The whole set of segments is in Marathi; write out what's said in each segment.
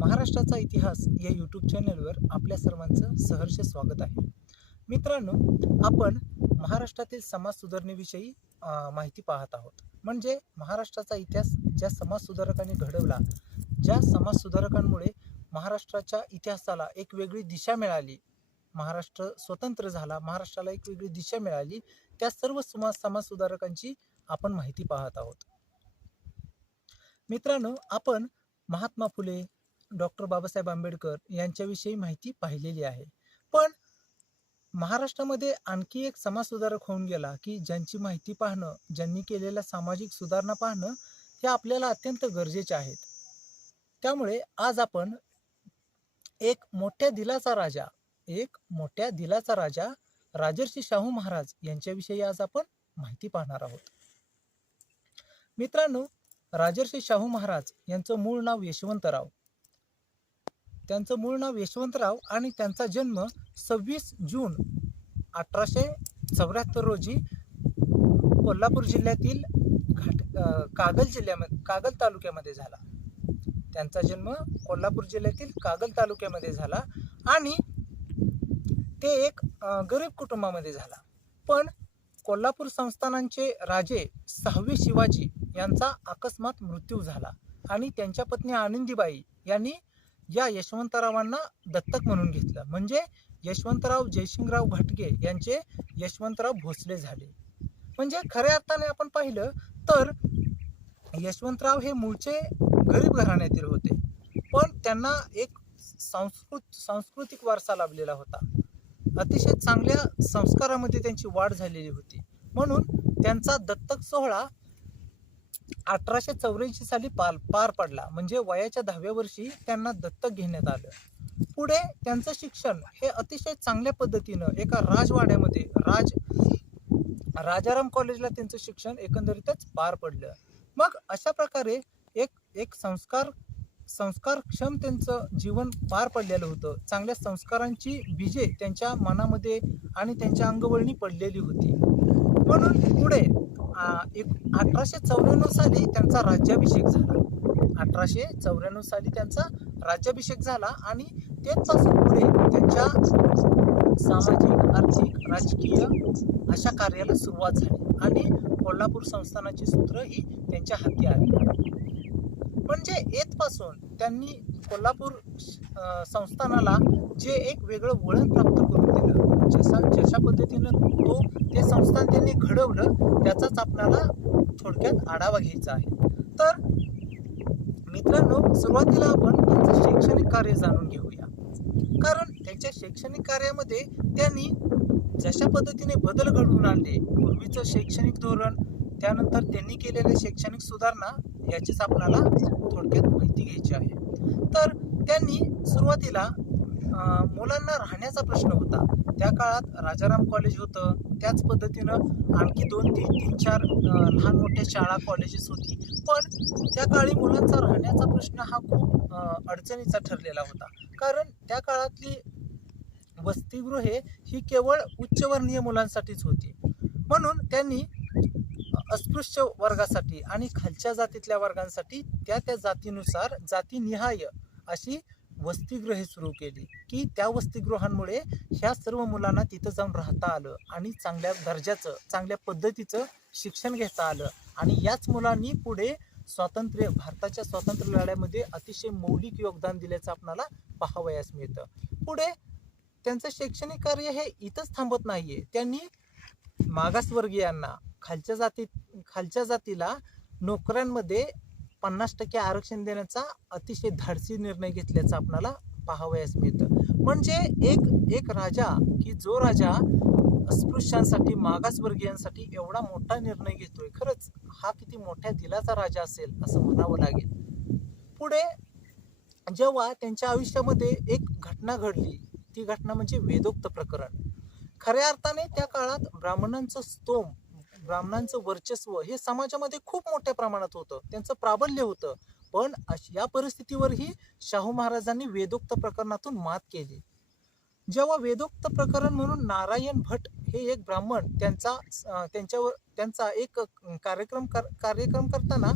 महाराष्ट्राचा इतिहास या यूट्यूब चॅनलवर आपल्या सर्वांचं सहर्ष स्वागत आहे. मित्रांनो, आपण महाराष्ट्रातील समाज सुधारणेविषयी माहिती पाहत आहोत. म्हणजे महाराष्ट्राचा इतिहास ज्या समाज सुधारकांनी घडवला, ज्या समाज सुधारकांमुळे महाराष्ट्राच्या इतिहासाला एक वेगळी दिशा मिळाली, महाराष्ट्र स्वतंत्र झाला, महाराष्ट्राला एक वेगळी दिशा मिळाली, त्या सर्व समाज सुधारकांची आपण माहिती पाहत आहोत. मित्रांनो, आपण महात्मा फुले, डॉक्टर बाबासाहेब आंबेडकर यांच्याविषयी माहिती पाहिलेली आहे. पण महाराष्ट्रामध्ये आणखी एक समाजसुधारक होऊन गेला की ज्यांची माहिती पाहणं, ज्यांनी केलेल्या सामाजिक सुधारणा पाहणं हे आपल्याला अत्यंत गरजेचे आहेत. त्यामुळे आज आपण एक मोठ्या दिलाचा राजा राजर्षी शाहू महाराज यांच्याविषयी आज आपण माहिती पाहणार आहोत. मित्रांनो, राजर्षी शाहू महाराज यांचं मूळ नाव यशवंतराव आणि त्यांचा जन्म 26 जून 1874 रोजी कोल्हापूर जिल्ह्यातील कागल तालुक्यामध्ये झाला. त्यांचा जन्म कोल्हापूर जिल्ह्यातील कागल तालुक्यामध्ये झाला आणि ते एक गरीब कुटुंबामध्ये झाला. पण कोल्हापूर संस्थानांचे राजे 6वे शिवाजी यांचा अकस्मात मृत्यू झाला आणि त्यांच्या पत्नी आनंदीबाई यांनी या यशवंतरावांना दत्तक म्हणून घेतलं. म्हणजे यशवंतराव जयसिंगराव घाटगे यांचे यशवंतराव भोसले झाले. म्हणजे खऱ्या अर्थाने आपण पाहिलं तर यशवंतराव हे मूळचे गरीब घराण्यातील होते, पण त्यांना एक सांस्कृतिक वारसा लाभलेला होता. अतिशय चांगल्या संस्कारामध्ये त्यांची वाढ झालेली होती. म्हणून त्यांचा दत्तक सोहळा 1884 साली पार पडला. म्हणजे वयाच्या 10व्या वर्षी त्यांना दत्तक घेण्यात आलं. पुढे त्यांचं शिक्षण हे अतिशय चांगल्या पद्धतीनं एका राजवाड्यामध्ये राजाराम कॉलेजला त्यांचं शिक्षण एकंदरीतच पार पडलं. मग अशा प्रकारे एक संस्कारक्षम त्यांचं जीवन पार पडलेलं होतं. चांगल्या संस्कारांची बीजे त्यांच्या मनामध्ये आणि त्यांच्या अंगवळणी पडलेली होती. म्हणून पुढे 1894 साली त्यांचा राज्याभिषेक झाला आणि तेथपासून पुढे त्यांच्या सामाजिक, आर्थिक, राजकीय अशा कार्याला सुरुवात झाली आणि कोल्हापूर संस्थानाची सूत्र ही त्यांच्या हाती आली. म्हणजे येथपासून त्यांनी कोल्हापूर संस्थानाला जे एक वेगळं वळण प्राप्त करून दिलं, जशा पद्धतीनं ते संस्थान त्यांनी घडवलं त्याचाच आपल्याला थोडक्यात आढावा घ्यायचा आहे. तर मित्रांनो, सुरुवातीला आपण त्यांचं शैक्षणिक कार्य जाणून घेऊया. कारण त्यांच्या शैक्षणिक कार्यामध्ये त्यांनी जशा पद्धतीने बदल घडवून आणले, पूर्वीचं शैक्षणिक धोरण, त्यानंतर त्यांनी केलेल्या शैक्षणिक सुधारणा याचीच आपल्याला थोडक्यात माहिती घ्यायची आहे. तर त्यांनी सुरुवातीला मुलांना राहण्याचा प्रश्न होता. त्या काळात राजाराम कॉलेज होतं, त्याच पद्धतीनं आणखी 2, 3, 4 लहान मोठ्या शाळा, कॉलेजेस होती. पण त्या काळी मुलांचा राहण्याचा प्रश्न हा खूप अडचणीचा ठरलेला होता. कारण त्या काळातली वसतिगृहे ही केवळ उच्चवर्णीय मुलांसाठीच होती. म्हणून त्यांनी अस्पृश्य वर्गासाठी आणि खालच्या जातीतल्या वर्गांसाठी त्या जातीनुसार जातीनिहाय अशी वसतिगृहे सुरू केली की त्या वसतिगृहांमुळे ह्या सर्व मुलांना तिथं जाऊन राहता आलं आणि चांगल्या दर्जाचं, चांगल्या पद्धतीचं शिक्षण घेता आलं. आणि याच मुलांनी पुढे भारताच्या स्वातंत्र्य लढ्यामध्ये अतिशय मौलिक योगदान दिल्याचं आपल्याला पाहावयास मिळतं. पुढे त्यांचं शैक्षणिक कार्य हे इथंच थांबत नाहीये. त्यांनी मागासवर्गीयांना, खालच्या जातीला नोकऱ्यांमध्ये 50% आरक्षण देण्याचा अतिशय धाडसी निर्णय घेतल्याचा आपल्याला पाहावयास मिळतं. म्हणजे एक राजा की जो राजा अस्पृश्यांसाठी, मागासवर्गीयांसाठी एवढा मोठा निर्णय घेतोय, खरंच हा किती मोठ्या दिलाचा राजा असेल असं म्हणावं लागेल. पुढे जेव्हा त्यांच्या आयुष्यामध्ये एक घटना घडली, ती घटना म्हणजे वेदोक्त प्रकरण. खऱ्या अर्थाने त्या काळात ब्राह्मणांचं वर्चस्व हे समाजामध्ये खूप मोठ्या प्रमाणात होतं, त्यांचं प्राबल्य होतं. पण या परिस्थितीवरही शाहू महाराजांनी वेदोक्त प्रकरणातून मात केली. जेव्हा वेदोक्त प्रकरण म्हणून नारायण भट हे एक ब्राह्मण त्यांचा एक कार्यक्रम करताना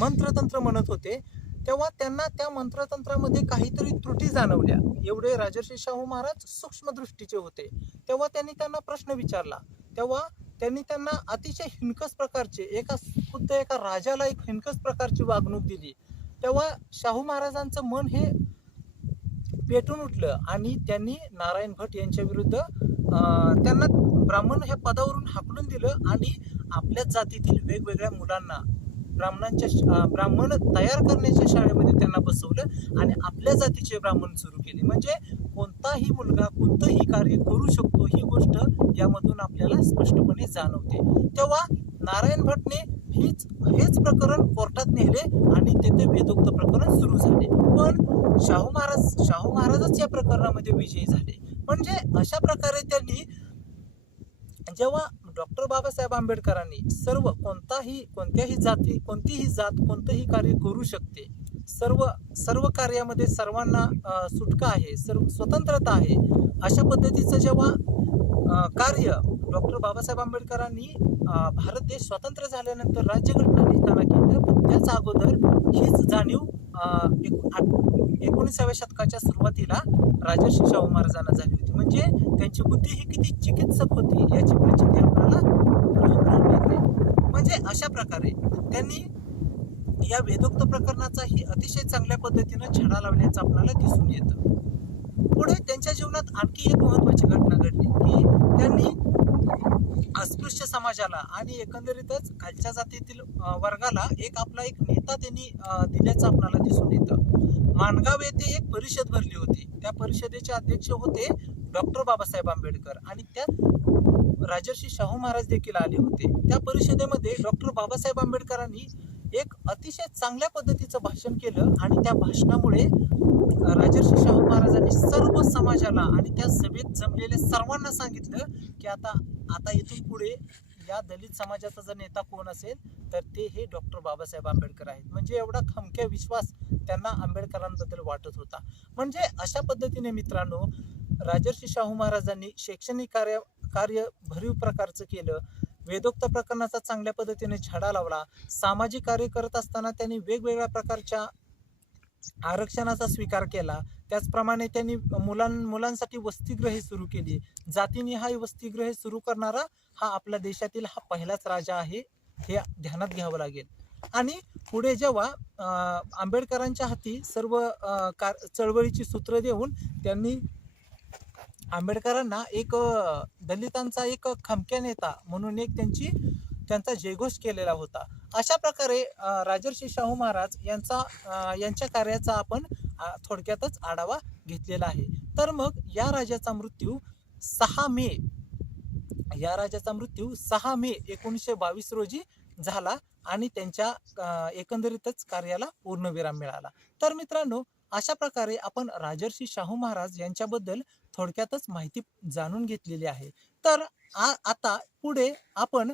मंत्रतंत्र म्हणत होते तेव्हा त्यांना त्या मंत्रतंत्रामध्ये काहीतरी त्रुटी जाणवल्या. एवढे राजर्षी शाहू महाराज सूक्ष्म दृष्टीचे होते. तेव्हा त्यांना प्रश्न विचारला. तेव्हा त्यांना अतिशय हिणकस प्रकारचे खुद्द एका राजाला एक हिणकस प्रकारची वागणूक दिली. तेव्हा शाहू महाराजांचं मन हे पेटून उठलं आणि त्यांनी नारायण भट यांच्या विरुद्ध त्यांना ब्राह्मण ह्या पदावरून हाकलून दिलं आणि आपल्याच जातीतील वेगवेगळ्या मुलांना ब्राह्मण तयार करण्याच्या शाळेमध्ये त्यांना बसवलं आणि आपल्या जातीचे ब्राह्मण सुरू केले. म्हणजे कोणताही मुलगा कोणतंही कार्य करू शकतो ही गोष्ट यामधून आपल्याला स्पष्टपणे जाणवते. तेव्हा नारायण भटने हेच प्रकरण कोर्टात नेले आणि तेथे वेदोक्त प्रकरण सुरू झाले. पण शाहू महाराजच या प्रकरणामध्ये विजयी झाले. म्हणजे अशा प्रकारे त्यांनी जेव्हा डॉक्टर बाबासाहेब आंबेडकरांनी कोणत्याही जात कोणतंही कार्य करू शकते, सर्व कार्यामध्ये सर्वांना सुटका आहे, स्वतंत्रता आहे, अशा पद्धतीचं जेव्हा कार्य डॉक्टर बाबासाहेब आंबेडकरांनी भारत देश स्वतंत्र झाल्यानंतर राज्यघटना लिहिताना केलं. पण त्याच अगोदर हीच जाणीव 19व्या शतकाच्या सुरुवातीला राजर्षी शाहू महाराजांना झाली होती. म्हणजे त्यांची बुद्धी ही किती चिकित्सक होती याची प्रचिती आपल्याला राहून येते. म्हणजे अशा प्रकारे त्यांनी या वेदोक्त प्रकरणाचाही अतिशय चांगल्या पद्धतीनं छडा लावल्याचं आपल्याला दिसून येतं. पुढे त्यांच्या जीवनात आणखी एक महत्वाची घटना घडली की त्यांनी अस्पृश्य समाजाला आणि एकंदरीतच खालच्या जातीतील वर्गाला आपला एक नेता त्यांनी दिल्याचं आपल्याला दिसून येतं. माणगाव येथे एक परिषद भरली होती. त्या परिषदेचे अध्यक्ष होते डॉक्टर बाबासाहेब आंबेडकर आणि त्यात राजर्षी शाहू महाराज देखील आले होते. त्या परिषदेमध्ये डॉक्टर बाबासाहेब आंबेडकरांनी एक अतिशय चांगल्या पद्धतीचं भाषण केलं आणि त्या भाषणामुळे राजर्षी शाहू महाराजांनी सर्व समाजाला आणि त्या सभेत जमलेल्या सर्वांना सांगितलं की आता इथून पुढे या दलित समाजाचा जर नेता कोण असेल तर ते हे डॉक्टर बाबासाहेब आंबेडकर आहेत. म्हणजे एवढा खमक्या विश्वास त्यांना आंबेडकरांबद्दल वाटत होता. म्हणजे अशा पद्धतीने मित्रांनो राजर्षी शाहू महाराजांनी शैक्षणिक कार्य भरीव प्रकारचं केलं. वेदोक्त प्रकरणाचा चांगल्या पद्धतीने छडा लावला. सामाजिक कार्य करत असताना त्यांनी वेगवेगळ्या प्रकारच्या आरक्षणाचा स्वीकार केला. त्याचप्रमाणे त्यांनी मुलांसाठी वसतिगृहे सुरू केली. जातीनिहाय वसतिगृहे सुरू करणारा हा आपल्या देशातील हा पहिलाच राजा आहे हे ध्यानात घ्यावं लागेल. आणि पुढे जेव्हा आंबेडकरांच्या हाती सर्व चळवळीची सूत्र देऊन त्यांनी आंबेडकरांना एक दलितांचा एक खमक्या नेता म्हणून त्यांचा जयघोष केलेला होता. अशा प्रकारे राजर्षी शाहू महाराज यांच्या कार्याचा आपण थोडक्यातच आढावा घेतलेला आहे. तर मग या राजाचा मृत्यू 6 मे 1922 रोजी झाला आणि त्यांच्या एकंदरीतच कार्याला पूर्णविराम मिळाला. तर मित्रांनो अशा प्रकारे आपण राजर्षी शाहू महाराज यांच्याबद्दल थोडक्यातच माहिती जाणून घेतलेली आहे. तर आता पुढे आपण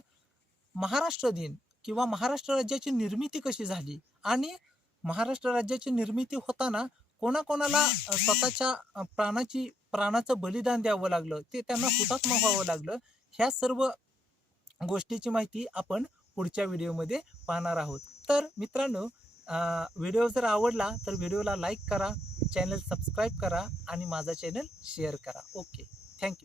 महाराष्ट्र दिन किंवा महाराष्ट्र राज्याची निर्मिती कशी झाली आणि महाराष्ट्र राज्याची निर्मिती होताना कोणाकोणाला स्वतःच्या प्राणाचं बलिदान द्यावं लागलं, ते त्यांना हुतात्मा व्हावं लागलं, ह्या सर्व गोष्टीची माहिती आपण पुढच्या व्हिडिओमध्ये पाहणार आहोत. तर मित्रांनो व्हिडिओ जर आवडला तर व्हिडिओला लाईक करा, चॅनल सबस्क्राईब करा आणि माझा चॅनल शेअर करा. Okay, thank you.